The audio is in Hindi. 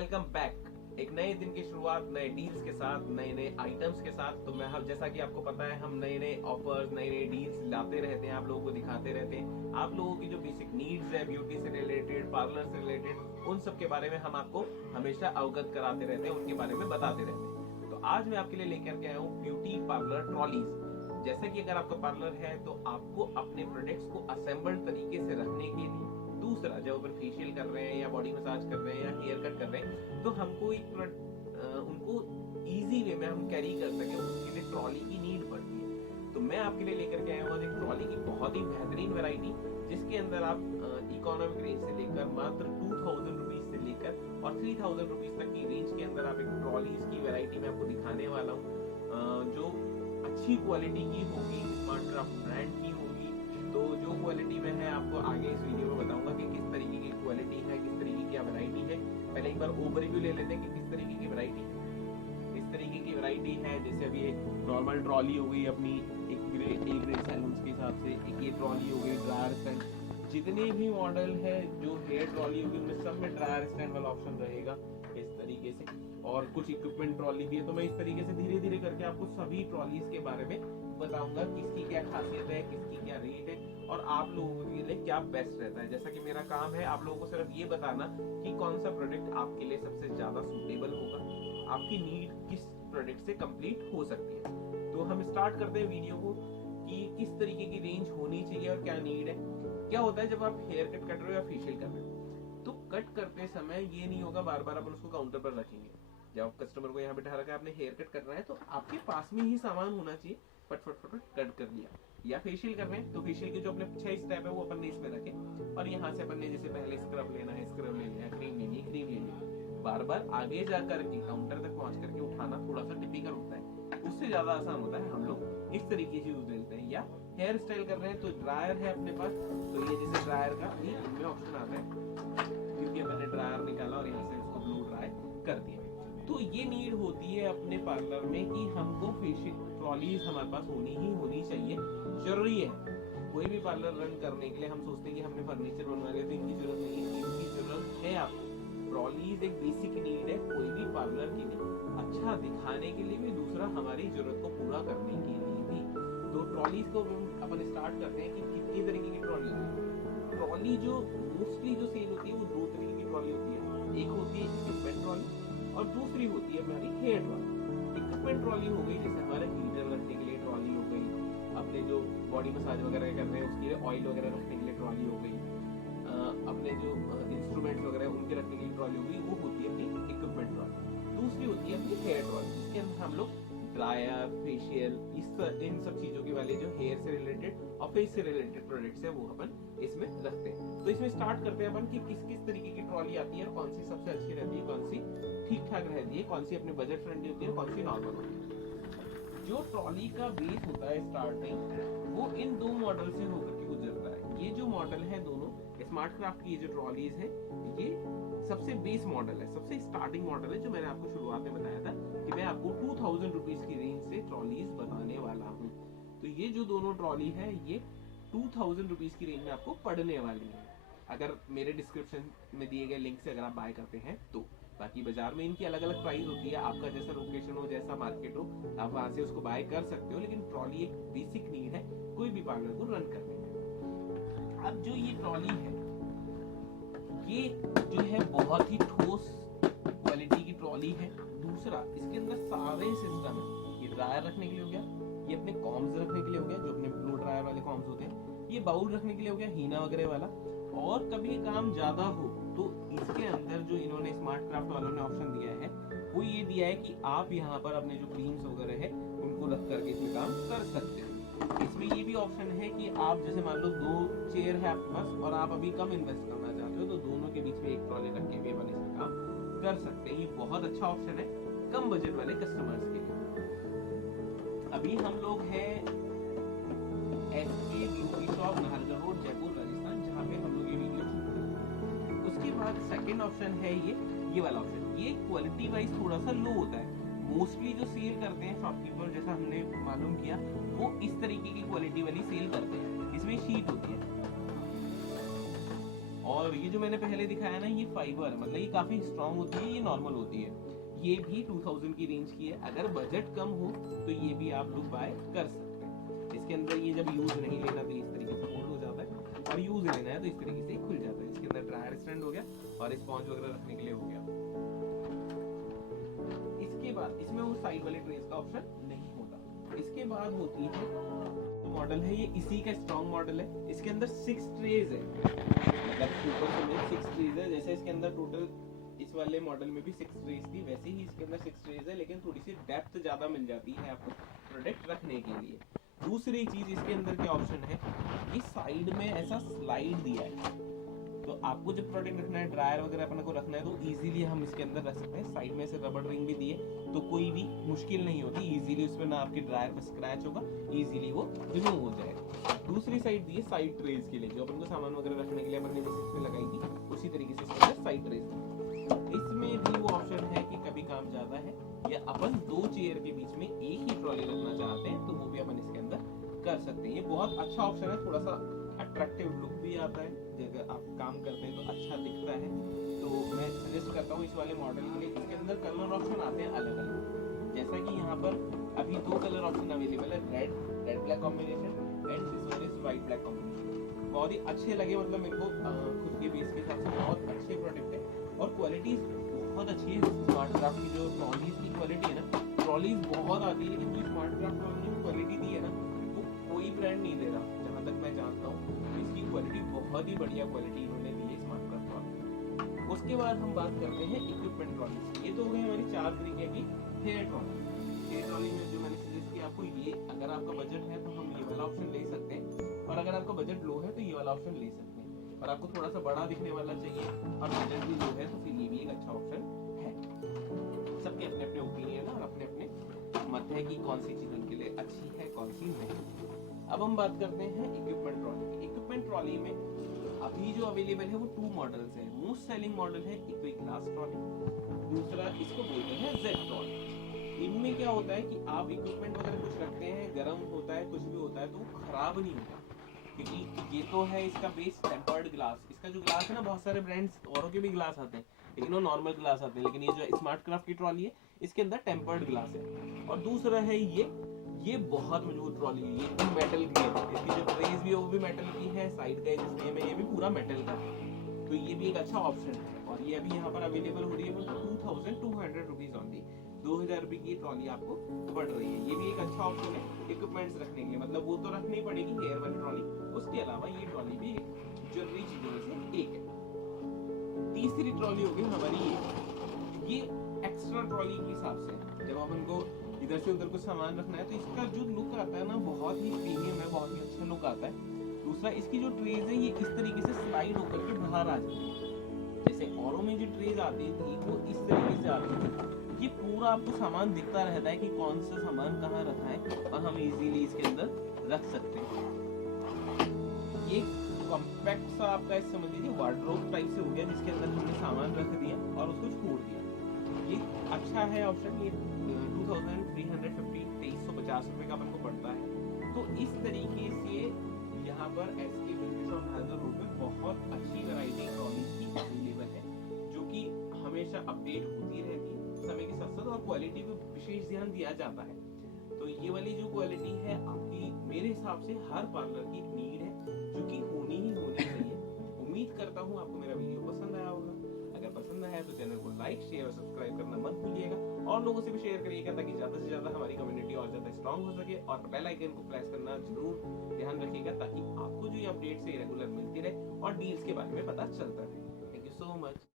Welcome back. एक नए दिन की शुरुआत नए डील्स के साथ, नए नए आइटम्स के साथ। तो मैं हम जैसा कि आपको पता है, हम नए नए ऑफर्स, नए नए डील्स लाते रहते हैं, आप लोगों को दिखाते रहते हैं। आप लोगों की जो बेसिक नीड्स है, ब्यूटी से रिलेटेड, पार्लर से रिलेटेड, उन सब के बारे में हम आपको हमेशा अवगत कराते रहते हैं, उनके बारे में बताते रहते हैं। तो आज मैं आपके लिए लेकर के आया हूँ ब्यूटी पार्लर ट्रॉलीज। जैसा कि अगर आपका पार्लर है तो आपको अपने प्रोडक्ट्स को असेंबल्ड तरीके से रखने के लिए, दूसरा जब अपन फेशियल कर रहे हैं या बॉडी मसाज कर रहे हैं या हेयर कट कर रहे हैं, तो हमको एक उनको इजी वे में हम कैरी कर सके, उसके लिए ट्रॉली की नीड पड़ती है। तो मैं आपके लिए लेकर के आया हूँ एक ट्रॉली की बहुत ही बेहतरीन वैरायटी, जिसके अंदर आप इकोनॉमिक रेंज से लेकर मात्र 2000 रुपीज से लेकर और 3000 रुपीज तक की रेंज के अंदर आप एक ट्रॉलीज की वैरायटी में आपको दिखाने वाला हूँ, जो अच्छी क्वालिटी की होगी, स्मार्ट क्राफ्ट ब्रांड की होगी। तो जो क्वालिटी में है आपको आगे इस वीडियो में बताऊंगा कि किस तरीके की क्वालिटी है, किस तरीके की वैरायटी है। पहले एक बार ओवरव्यू ले लेते हैं कि किस तरीके की वैरायटी है। इस तरीके की वैरायटी है, जैसे अभी एक नॉर्मल ट्रॉली हो गई अपनी एक ग्रेड सैलून्स के हिसाब से, एक ये ट्रॉली हो गई ड्रायर स्टैंड। जितने भी मॉडल है जो हेयर ट्रॉली होगी उनमें सब में ड्रायर स्टैंड वाला ऑप्शन रहेगा इस तरीके से, और कुछ इक्विपमेंट ट्रॉली भी है। तो मैं इस तरीके से धीरे धीरे करके आपको सभी ट्रॉलीज के बारे में बताऊंगा, किसकी क्या खासियत है, किसकी क्या रेट है और आप लोगों के लिए क्या बेस्ट रहता है। जैसा कि मेरा काम है आप लोगों को सिर्फ ये बताना कि कौन सा प्रोडक्ट आपके लिए सबसे ज्यादा सूटेबल होगा, आपकी नीड किस प्रोडक्ट से कंप्लीट हो सकती है। तो हम स्टार्ट करते हैं वीडियो को कि किस तरीके की रेंज होनी चाहिए और क्या नीड है। क्या होता है जब आप हेयर कट कर रहे हो या फेशियल कर रहे हो, तो कट करते समय ये नहीं होगा बार बार अपन उसको काउंटर पर रखेंगे। जब आप कस्टमर को यहाँ बैठा रखा है, आपने हेयर कट करना है, तो आपके पास में ही सामान होना चाहिए, फटफट कट कर लिया। या फेशियल कर रहे हैं तो फेशियल के जो अपने 6 स्टेप है वो अपन ने इसमें रखे, और यहाँ से अपन ने जैसे पहले स्क्रब लेना है, स्क्रब ले लिया, क्रीम लेनी है, क्रीम ले लिया। बार बार आगे जा करके काउंटर तक पहुंच करके उठाना थोड़ा सा टिपिकल होता है, उससे ज्यादा आसान होता है हम लोग इस तरीके से यूज लेते हैं। या हेयर स्टाइल कर रहे हैं तो ड्रायर है अपने पास, तो ये जैसे ड्रायर का ये इनमें ऑप्शन आता है, क्योंकि अपन ने ड्रायर निकाला और यहाँ से उसको ब्लो ड्राई कर दिया। तो ये नीड होती है अपने पार्लर में कि हमको फेशियल ट्रॉलीज हमारे पास होनी चाहिए, जरूरी है। कोई भी पार्लर रन करने के लिए हम सोचते हैं कि हमने फर्नीचर बनवा लिया तो इनकी जरूरत नहीं है, इनकी जरूरत है। आपको ट्रॉलीज एक बेसिक नीड है कोई भी पार्लर के लिए, अच्छा दिखाने के लिए भी, दूसरा हमारी जरूरत को पूरा करने के लिए भी। तो ट्रॉलीज को अपन स्टार्ट करते हैं कि कितनी तरीके की ट्रॉली होती है। ट्रॉली जो मोस्टली जो सेल होती है वो 2 तरीके की ट्रॉली होती है, एक होती है इक्विपमेंट ट्रॉली और दूसरी होती है हमारी हेयर ट्रॉली। इक्विपमेंट ट्रॉली हो गई जैसे हमारे हीटर रखने के लिए ट्रॉली हो गई, अपने जो बॉडी मसाज वगैरह कर रहे हैं उसके लिए ऑयल वगैरह रखने के लिए ट्रॉली हो गई, अपने जो इंस्ट्रूमेंट्स वगैरह उनके रखने के लिए ट्रॉली हो गई, वो होती है अपनी इक्विपमेंट ट्रॉली। दूसरी होती है अपनी हेयर ट्रॉली, जिसके अंदर हम लोग ड्रायर, फेशियल, इन सब चीजों के वाले जो हेयर से रिलेटेड और फेस से रिलेटेड प्रोडक्ट्स है वो अपन इसमें रखते हैं। तो इसमें स्टार्ट करते हैं अपन कि किस किस तरीके की ट्रॉली आती है और कौन सी सबसे अच्छी रहती है, कौन सी ठीक ठाक रहती है, कौन सी अपने बजट फ्रेंडली होती है, कौन सी नॉर्मल होती है। जो ट्रॉली का बेस होता है स्टार्टिंग, वो इन 2 मॉडल से होकर के गुजरता है। ये जो मॉडल है दोनों स्मार्ट क्राफ्ट की, ये जो ट्रॉलीज है, ये सबसे बेस मॉडल है, सबसे स्टार्टिंग मॉडल है, जो मैंने आपको शुरुआत में बताया था कि मैं आपको 2000 रुपीज की रेंज से ट्रॉलीज बताने वाला हूँ। तो ये जो दोनों ट्रॉली है ये 2000 रुपीज की रेंज में आपको पड़ने वाली है, अगर मेरे डिस्क्रिप्शन में दिए गए लिंक से अगर आप बाय करते हैं तो। बाकी बाजार में इनकी अलग अलग प्राइस होती है, आपका जैसा लोकेशन हो, जैसा मार्केट हो, आप वहां से उसको बाय कर सकते हो, लेकिन ट्रॉली एक बेसिक नीड है कोई भी पार्लर को रन करने में। अब जो ये ट्रॉली है, ये जो है बहुत ही ठोस क्वालिटी की ट्रॉली है। दूसरा, इसके अंदर सारे सिस्टम है, ये ड्रायर रखने के लिए हो गया, ये अपने कॉम्स रखने के लिए हो गया, जो अपने ब्लो ड्रायर वाले कॉम्स होते हैं, ये बाउल रखने के लिए हो गया, हीना वगैरह वाला। और कभी काम ज्यादा हो तो इसके अंदर जो इन्होंने स्मार्ट क्राफ्ट वालों ने ऑप्शन दिया है वो ये दिया है कि आप यहाँ पर अपने जो क्रीम्स वगैरह है उनको रख करके इसमें काम कर सकते हो। इसमें ये भी ऑप्शन है कि आप जैसे मान लो 2 चेयर है आपके पास और आप अभी कम इन्वेस्ट करना चाहते हो, तो दोनों के बीच में एक ट्रॉली रख के भी अपन इसमें काम कर सकते हैं। ये बहुत अच्छा ऑप्शन है कम बजट वाले कस्टमर्स के लिए। अभी हम लोग हैं SK beauty shop, Nahargarh road, Jaipur, Rajasthan, जहाँ पे हम लोग ये वीडियो शूट कर रहे हैं। उसके बाद सेकंड ऑप्शन है ये वाला ऑप्शन। ये क्वालिटी वाइज थोड़ा सा लो होता है। मोस्टली जो सेल करते हैं शॉपकीपर, जैसा हमने मालूम किया, वो इस तरीके की क्वालिटी वाली सेल करते हैं। इसमें शीट होती है और ये जो मैंने पहले दिखाया ना, ये फाइबर मतलब ये काफी स्ट्रॉन्ग होती है, ये नॉर्मल होती है। ये भी 2000 की रेंज की है। अगर बजट कम हो तो ये भी आप लोग बाय कर सकते हैं। इसके अंदर ये जब यूज नहीं लेना तो इस तरीके से फोल्ड हो जाता है, और यूज लेना है तो इस तरीके से खुल जाता है। इसके अंदर ड्रायर स्टैंड हो गया और स्पॉन्ज वगैरह रखने के लिए हो गया। इसके बाद इसमें वो साइड वाले ट्रेस का ऑप्शन नहीं होता। इसके बाद होती है मॉडल है, ये इसी का स्ट्रॉन्ग मॉडल है। इसके अंदर 6 ट्रेज है, मतलब ऊपर से 6 ट्रेज है। जैसे इसके अंदर टोटल इस वाले मॉडल में भी 6 ट्रेज थी, वैसे ही इसके अंदर 6 ट्रेज है, लेकिन थोड़ी सी डेप्थ ज्यादा मिल जाती है आपको प्रोडक्ट रखने के लिए। दूसरी चीज इसके अंदर क्या ऑप्शन है, ये साइड में ऐसा स्लाइड दिया है, तो आपको जब प्रोडक्ट रखना है, ड्रायर वगैरह अपने को रखना है, तो इजीली हम इसके अंदर रख सकते हैं। साइड में से रबर रिंग भी दिए, तो कोई भी मुश्किल नहीं होती, इजीली उस पर ना आपके ड्रायर पर स्क्रैच होगा, इजीली वो रिमूव हो जाएगा। दूसरी साइड दी है साइड ट्रेज के लिए, जो अपन को सामान वगैरह रखने के लिए अपन ने बेसिक्स में लगाई थी, उसी तरीके से इसके अंदर साइड ट्रेज। इसमें भी वो ऑप्शन है कि कभी काम ज्यादा है या अपन 2 चेयर के बीच में एक ही ट्रॉली रखना चाहते हैं, तो वो भी अपन इसके अंदर कर सकते हैं। ये बहुत अच्छा ऑप्शन है, थोड़ा सा अट्रैक्टिव लुक भी आता है, अगर आप काम करते हैं तो अच्छा दिखता है। तो मैं सजेस्ट करता हूँ इस वाले मॉडल के लिए। इसके अंदर कलर ऑप्शन आते हैं अलग अलग, जैसा कि यहाँ पर अभी 2 कलर ऑप्शन अवेलेबल है, red black combination and this one is white black combination. बहुत ही अच्छे लगे, मतलब मेरे को खुद के बेस के हिसाब से बहुत अच्छे प्रोडक्ट है, और क्वालिटी बहुत अच्छी है। स्मार्ट क्राफ्ट की जो ट्रॉलीज की क्वालिटी है ना, ट्रॉलीज बहुत आती है, लेकिन जो स्मार्ट क्राफ्ट वालों ने क्वालिटी दी है ना, वो कोई ब्रांड नहीं दे रहा जहाँ तक मैं जानता हूँ। इसकी क्वालिटी बहुत ही बढ़िया क्वालिटी इन्होंने दी है स्मार्ट क्राफ्ट वालों। उसके बाद हम बात करते हैं इक्विपमेंट ट्रॉली। ये तो हो गई हमारी 4 तरीके की हेयर ट्रॉली। हेयर ट्रॉली में जो मैंने सजेस्ट किया आपको, ये अगर आपका बजट है तो हम ये वाला ऑप्शन ले सकते हैं, और अगर आपका बजट लो है तो ये वाला ऑप्शन ले सकते हैं। और आपको थोड़ा सा बड़ा दिखने वाला चाहिए और बजट भी लो है, तो फिर ये भी एक अच्छा ऑप्शन है। सबके अपने अपने ओपिनियन है और अपने अपने मत है कि कौन सी चीज उनके लिए अच्छी है, कौन सी नहीं। अब हम बात करते हैं इक्विपमेंट ट्रॉली। इक्विपमेंट ट्रॉली में अभी जो अवेलेबल है वो 2 मॉडल्स है। मोस्ट सेलिंग मॉडल है इक्विक ग्लास ट्रॉली, दूसरा इसको बोलते हैं जेड ट्रॉली। इनमें क्या होता है कि आप इक्विपमेंट वगैरह कुछ रखते हैं, गर्म होता है, कुछ भी होता है, तो वो खराब नहीं होता, क्योंकि ये तो है इसका बेस टेम्पर्ड ग्लास। इसका जो ग्लास है ना, बहुत सारे ब्रांड्स औरों के भी ग्लास आते हैं, लेकिन वो नॉर्मल ग्लास आते हैं, लेकिन ये जो स्मार्ट क्राफ्ट की ट्रॉली है, इसके अंदर टेम्पर्ड ग्लास है। और दूसरा है ये बहुत मजबूत ट्रॉली है, ये एकदम मेटल की है। इसकी जो ट्रेस भी है वो भी मेटल की है, साइड का जिसमें है ये भी पूरा मेटल का है, तो ये भी एक अच्छा ऑप्शन है। और ये अभी यहाँ पर अवेलेबल हो रही है 2200 रुपीज ऑनली, 2000 रुपये की ट्रॉली आपको पड़ रही है। ये भी एक अच्छा ऑप्शन है इक्विपमेंट्स रखने के लिए, मतलब वो तो रखनी पड़ेगी हेयर वाली ट्रॉली, उसके अलावा ये ट्रॉली भी जरूरी चीजों में से एक है। तीसरी ट्रॉली होगी हमारी, ये एक्स्ट्रा ट्रॉली के हिसाब से, जब अपन को इधर से उधर कुछ सामान रखना है, तो इसका जो लुक आता है ना, बहुत ही प्रीमियम है, बहुत ही अच्छा लुक आता है। दूसरा, इसकी जो ट्रेज है ये इस तरीके से स्लाइड होकर के बाहर आ जाती है। जैसे औरों में जो ट्रेज आती थी वो इस तरीके से आती थी, ये पूरा आपको सामान दिखता रहता है कि कौन सा सामान कहाँ रखा है, और हम इजीली इसके अंदर रख सकते हैं। ये कॉम्पैक्ट सा आपका इस समझ लीजिए वार्डरोब टाइप से हो गया, जिसके अंदर हमने सामान रख दिया और उसको छोड़ दिया। ये अच्छा है ऑप्शन। ये 2350 रुपए का अपन को पड़ता है। तो इस तरीके से यहाँ पर SK beauty shop Haider road में बहुत अच्छी वैरायटी ट्रॉलीज की अवेलेबल है, जो कि हमेशा अपडेट होती रहती है समय के साथ साथ, और क्वालिटी पे विशेष ध्यान दिया जाता है। तो ये वाली जो क्वालिटी है आपकी, मेरे हिसाब से हर पार्लर की नीड है, जो कि होनी ही होनी चाहिए। उम्मीद करता हूँ आपको मेरा वीडियो पसंद आया होगा। अगर पसंद आया तो चैनल को लाइक, शेयर और सब्सक्राइब करना मत भूलिएगा, और लोगों से भी शेयर करिएगा, ताकि ज्यादा से ज्यादा हमारी कम्युनिटी और ज्यादा स्ट्रांग हो सके। और बेल आइकन को प्रेस करना जरूर ध्यान रखिएगा, ताकि आपको जो ये अपडेट्स है रेगुलर मिलती रहे और डील्स के बारे में पता चलता रहे। Thank you so much.